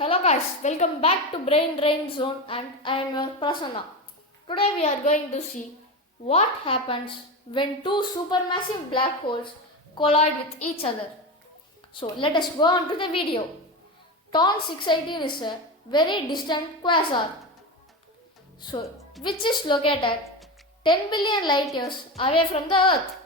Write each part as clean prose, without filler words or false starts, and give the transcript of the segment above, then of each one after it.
Hello guys, welcome back to Brain Drain Zone and I am your Prasanna. Today we are going to see what happens when two supermassive black holes collide with each other. So let us go on to the video. TORN 618 is a very distant quasar, which is located 10 billion light years away from the Earth.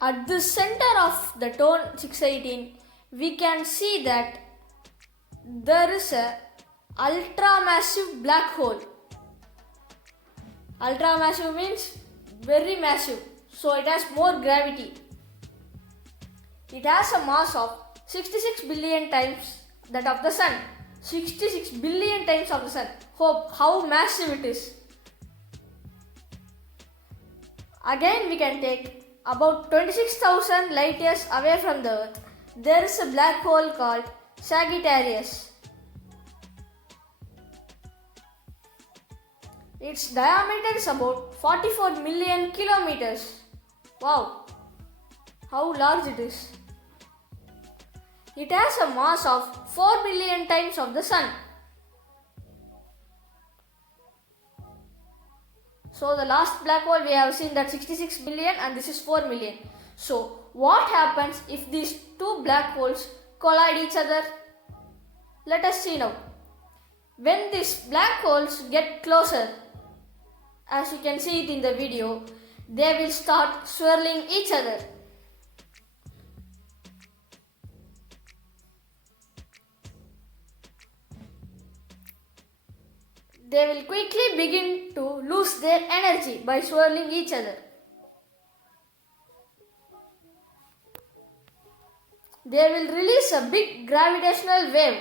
At the center of the TORN 618, we can see that there is a ultramassive black hole. Ultramassive means very massive, so it has more gravity. It has a mass of 66 billion times that of the Sun. 66 billion times of the Sun. How massive it is. Again, we can take about 26,000 light years away from the Earth. There is a black hole called Sagittarius. Its diameter is about 44 million kilometers. Wow, how large it is. It has a mass of 4 billion times of the Sun. So the last black hole we have seen that 66 billion and this is 4 million. So what happens if these two black holes collide each other? Let us see now. When these black holes get closer, as you can see it in the video, they will start swirling each other. They will quickly begin to lose their energy by swirling each other. They will release a big gravitational wave.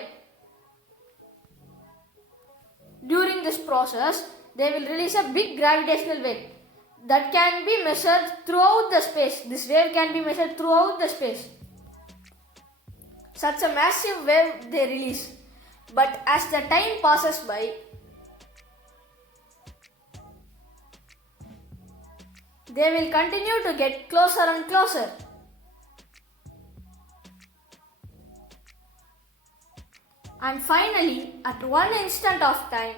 During this process, they will release a big gravitational wave that can be measured throughout the space. This wave can be measured throughout the space. Such a massive wave they release. But as the time passes by, they will continue to get closer and closer. And finally, at one instant of time,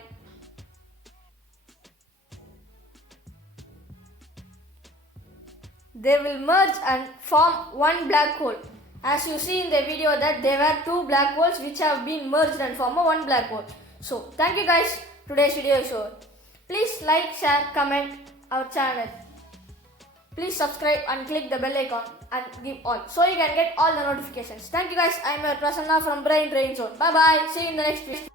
they will merge and form one black hole. As you see in the video that there were two black holes which have been merged and form one black hole. So thank you guys. Today's video is over. Please like, share, comment our channel. Please subscribe and click the bell icon and give all so you can get all the notifications. Thank you guys. I am your Prasanna from Brain Drain Zone. Bye bye. See you in the next video.